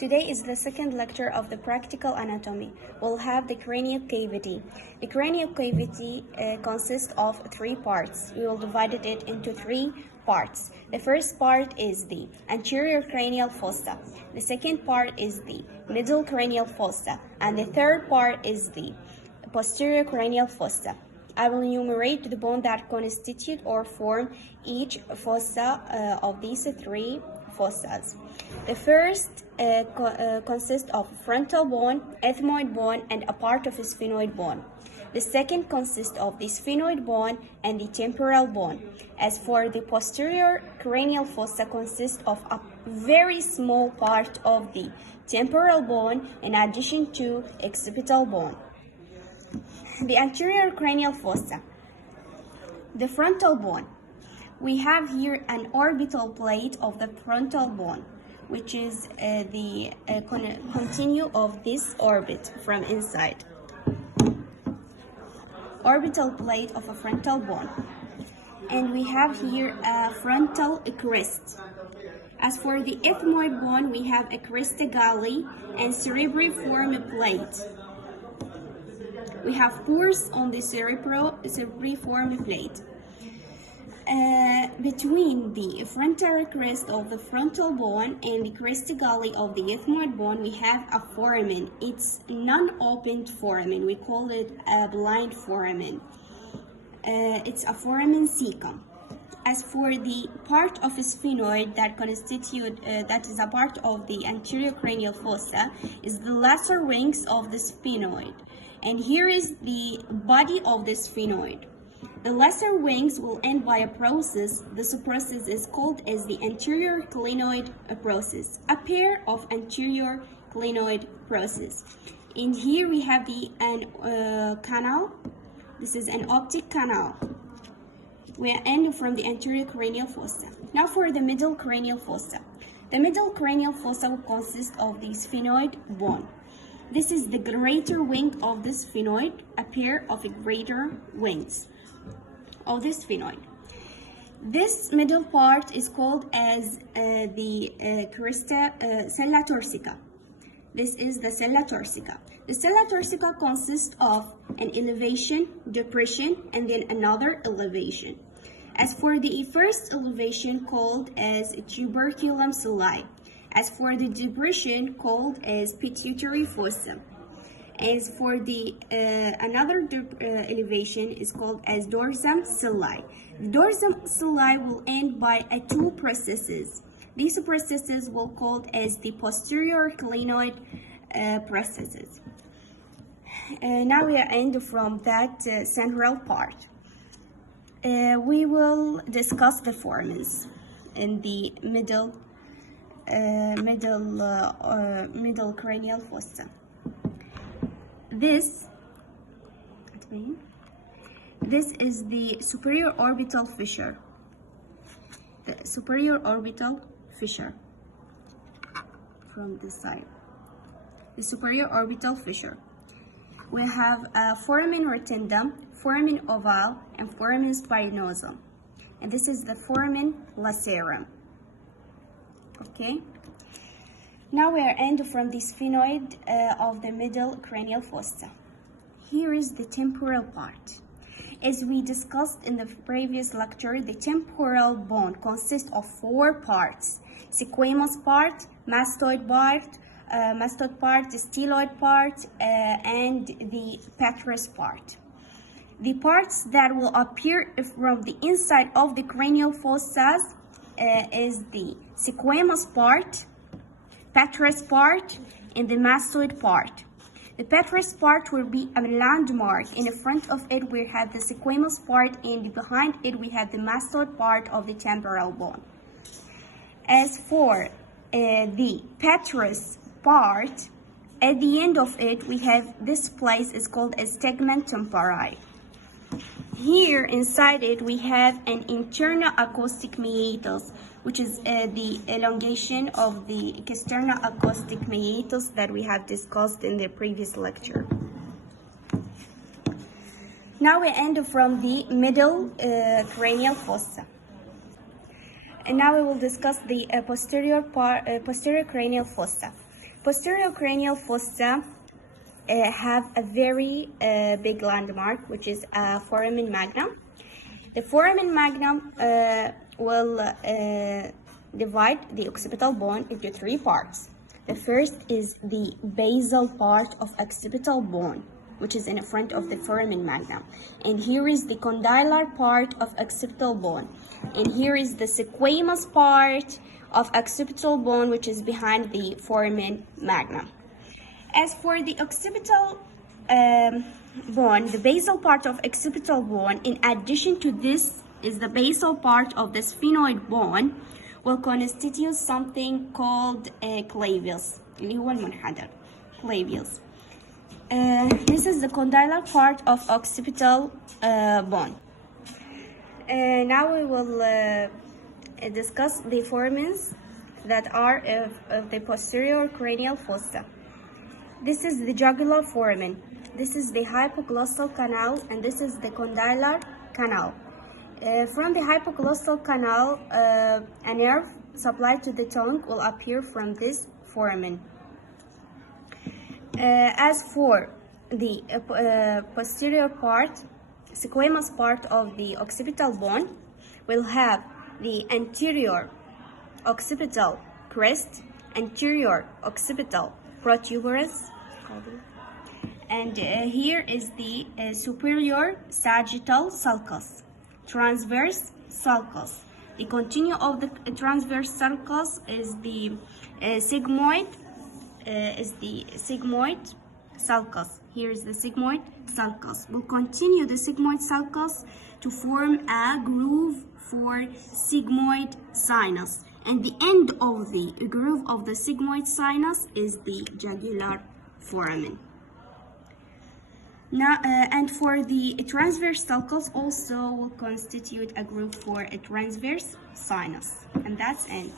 Today is the second lecture of the practical anatomy. We'll have the cranial cavity. The cranial cavity consists of three parts. We will divide it into three parts. The first part is the anterior cranial fossa. The second part is the middle cranial fossa. And the third part is the posterior cranial fossa. I will enumerate the bones that constitute or form each fossa of these three fossas. The first consists of frontal bone, ethmoid bone, and a part of sphenoid bone. The second consists of the sphenoid bone and the temporal bone. As for the posterior cranial fossa, consists of a very small part of the temporal bone in addition to occipital bone. The anterior cranial fossa. The frontal bone. We have here an orbital plate of the frontal bone, which is the continue of this orbit from inside. Orbital plate of a frontal bone. And we have here a frontal crest. As for the ethmoid bone, we have a crista galli and cerebriform plate. We have pores on the cerebriform plate. Between the frontal crest of the frontal bone and the crista galli of the ethmoid bone, we have a foramen. It's non-opened foramen. We call it a blind foramen. It's a foramen cecum. As for the part of sphenoid that is a part of the anterior cranial fossa, is the lesser wings of the sphenoid. And here is the body of the sphenoid. The lesser wings will end by a process. This process is called as the anterior clinoid process, a pair of anterior clinoid process. And here we have the canal. This is an optic canal. We end from the anterior cranial fossa. Now for the middle cranial fossa. The middle cranial fossa will consist of the sphenoid bone. This is the greater wing of the sphenoid, a pair of greater wings of the sphenoid. This middle part is called as the sella torsica. This is the sella torsica. The sella torsica consists of an elevation, depression, and then another elevation. As for the first elevation, called as tuberculum sellae. As for the depression, called as pituitary fossa. As for the another elevation is called as dorsum sellae. The dorsum sellae will end by two processes. These processes will called as the posterior clinoid processes. Now we are end from that central part. We will discuss the foramens in the middle cranial fossa. This is the superior orbital fissure. The superior orbital fissure from this side. The superior orbital fissure. We have foramen rotundum, foramen ovale, and foramen spinosum. And this is the foramen lacerum. Okay. Now we are end from the sphenoid of the middle cranial fossa. Here is the temporal part. As we discussed in the previous lecture, the temporal bone consists of four parts: squamous part, mastoid part, styloid part, and the petrous part. The parts that will appear from the inside of the cranial fossas is the squamous part, petrous part, and the mastoid part. The petrous part will be a landmark. In the front of it, we have the squamous part, and behind it, we have the mastoid part of the temporal bone. As for the petrous part, at the end of it, we have this place is called a tegmen tempori. Here inside it, we have an internal acoustic meatus, which is the elongation of the external acoustic meatus that we have discussed in the previous lecture. Now we end from the middle cranial fossa. And now we will discuss the posterior cranial fossa. Posterior cranial fossa have a very big landmark, which is a foramen magnum. The foramen magnum will divide the occipital bone into three parts. The first is the basal part of occipital bone, which is in the front of the foramen magnum. And here is the condylar part of occipital bone. And here is the squamous part of occipital bone, which is behind the foramen magnum. As for the occipital bone, the basal part of occipital bone, in addition to this is the basal part of the sphenoid bone, will constitute something called clavius, اللي هو المنحدر, clavius. This is the condylar part of occipital bone. Now we will discuss the foramens that are of the posterior cranial fossa. This is the jugular foramen. This is the hypoglossal canal, and this is the condylar canal. From the hypoglossal canal, a nerve supplied to the tongue will appear from this foramen. As for the posterior part, squamous part of the occipital bone, will have the anterior occipital crest, anterior occipital protuberance, and here is the superior sagittal sulcus, transverse sulcus. The continuum of the transverse sulcus is the sigmoid sulcus. Here is the sigmoid sulcus. We'll continue the sigmoid sulcus to form a groove for sigmoid sinus. And the end of the groove of the sigmoid sinus is the jugular foramen. Now, and for the transverse sulcus also will constitute a groove for a transverse sinus. And that's it.